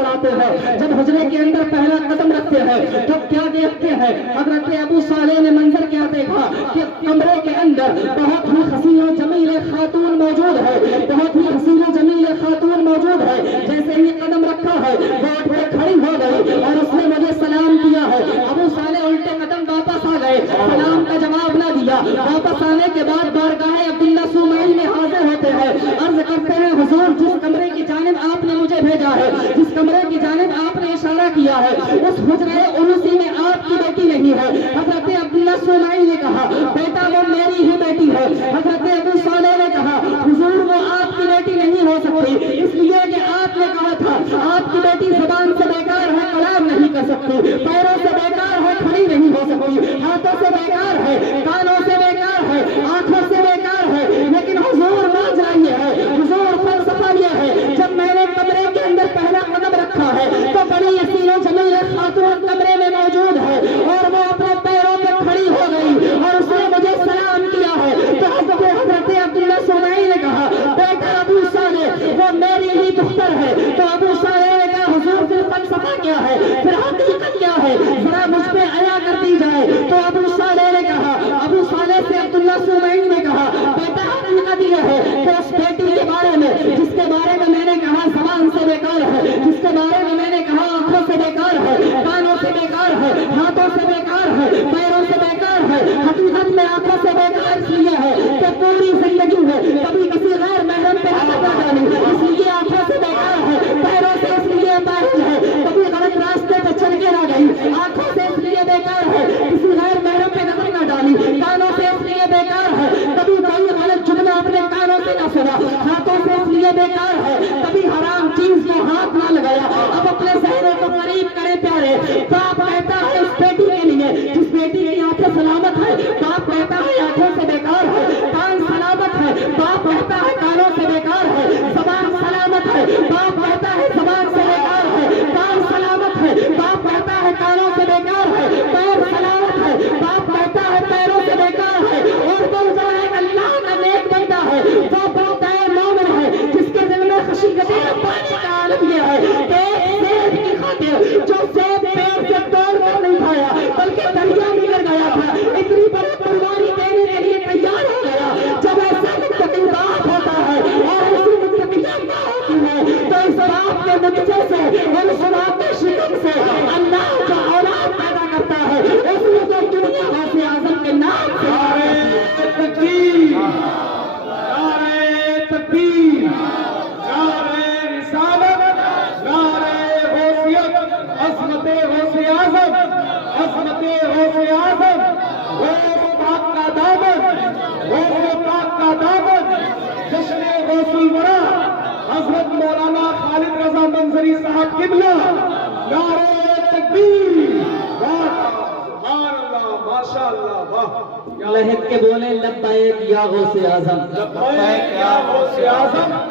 بڑھاتے ہیں، جب حجرے کے اندر پہلا قدم رکھتے ہیں تو کیا دیکھتے ہیں؟ حضرت ابو صالح نے منظر کیا دیکھا کہ کمرے کے اندر بہت ہی حسین و جمیل خاتون موجود ہے، بہت ہی حسین و جمیل خاتون موجود ہے۔ جیسے ہی قدم رکھا ہے وہ اٹھ کے کھڑی ہو گئی اور اس نے مجھے سلام کیا ہے۔ ابو صالح الٹے قدم واپس آ گئے، سلام کا جواب نہ دیا۔ واپس آنے کے بعد بارگاہ عبداللہ سومعی میں حاضر ہوتے ہیں، عرض کرتے ہیں حضور جس کمرے کی جانب آپ نے مجھے بھیجا ہے، جس کمرے کی جانب آپ نے اشارہ کیا ہے، اس حجرے انسی میں آپ کی بیٹی نہیں ہے۔ حضرت عبداللہ سومعی نے کہا بیٹا وہ میری ہی بیٹی ہے۔ حضرت ابو صالح نے کہا حضور وہ آپ کی بیٹی نہیں ہو سکتی، اس لیے کہ آپ نے کہا تھا آپ کی بیٹی زبان سے بیکار ہے، کلام نہیں کر سکتی، پیروں سے بیکار ہے، کھڑی نہیں ہو سکتی، ہاتھوں سے بیکار ہے، کانوں سے بیکار ہے، آنکھوں سے بیکار ہے، لیکن حضور مان جائیے ہے، حضور فلسفہ یہ ہے جب میں نے کمرے کے اندر پہلا قدم رکھا ہے تو بڑی حسین و جمیل خاتون کمرے میں موجود ہے اور وہ اپنے پیروں پہ کھڑی ہو گئی اور اس نے مجھے سلام کیا ہے۔ تو حضرت عبداللہ سومعی نے کہا بیٹا ابو صالح وہ میری ہی دختر ہے۔ تو ابو صالح نے کہا حضور پھر فلسفہ کیا ہے، پھر حقیقت کیا ہے، ذرا مجھ پہ عیا کر دی جائے۔ تو ابو صالح نے کہا، ابو صالح سے عبداللہ سومعی نے کہا بیٹا حقیقت یہ ہے کہ اس بیٹی کے بارے میں جس کے بارے میں میں نے کہا زبان سے بیکار ہے، جس کے بارے میں میں نے کہا آنکھوں سے بیکار ہے، کانوں سے بیکار ہے، ہاتھوں سے بیکار ہے، پیروں سے بیکار ہے، حقیقت میں آنکھوں سے بیکار اس لیے ہے کہ پوری زندگی ہے کبھی کسی غیر محرم پہ نظر نہ ڈالی، اس لیے آنکھوں سے بیکار ہے، پیروں سے اس لیے پاہج ہے کبھی غلط راستے پہ چل کے نہ گئی، آنکھوں سے اس لیے بیکار ہے کسی غیر محرم پہ نظر نہ ڈالی، کانوں سے اس لیے بیکار ہے کبھی کوئی غلط جملہ اپنے کانوں سے نہ سنا، ہاتھوں سے اس لیے بیکار ہے کبھی حرام چیز کو ہاتھ نہ لگایا۔ اب اپنے ذہنوں کو قریب کرے پیارے، باپ کہتا ہے اس بیٹی کے لیے جس بیٹی کی آنکھیں سلامت ہے، باپ کہتا ہے آنکھوں سے بیکار ہے، کان سلامت ہے، باپ کہتا ہے کانوں سے بیکار ہے، زبان سلامت ہے، باپ کہتا ہے زبان سے بیکار ہے، کان سلامت ہے، باپ کہتا ہے کانوں سے بیکار ہے، پیر سلامت ہے، باپ کہتا ہے پیروں سے بیکار ہے۔ اور وہ جو ایک اللہ کا نیک بندہ ہے وہ بہت مومن ہے جس کے دل میں خشیت ربانی کا عالم یہ ہے کہ ایک سیب کی خاطر جو سیب پیڑ سے توڑ کر نہیں کھایا بلکہ دریا میں گر گیا تھا، اتنی بڑی قربانی دینے کے لیے تیار ہو گیا۔ جب ایسا متقی باپ ہوتا ہے اور ایسی متقیہ ماں ہوتی ہے تو اس باپ کے نتیجے سے اور اس باپ کے شکم سے اللہ جو اولاد پیدا کرتا ہے اس میں تو دنیا غوث اعظم کے نام سے تکبیر، نعرہ تکبیر، نعرہ رسالت، نعرہ غوثیت، عظمت غوث اعظم، عظمت غوث اعظم، غوث پاک کا دامن، غوث پاک کا دامن، جشن غوث الورا حضرت مولانا خالد رضا منظری صاحب قبلہ، نعرہ تکبیر، سبحان اللہ، ماشاء اللہ، واہ، لہک کے بولے لبیک یا غوث اعظم، لبیک یا غوث اعظم۔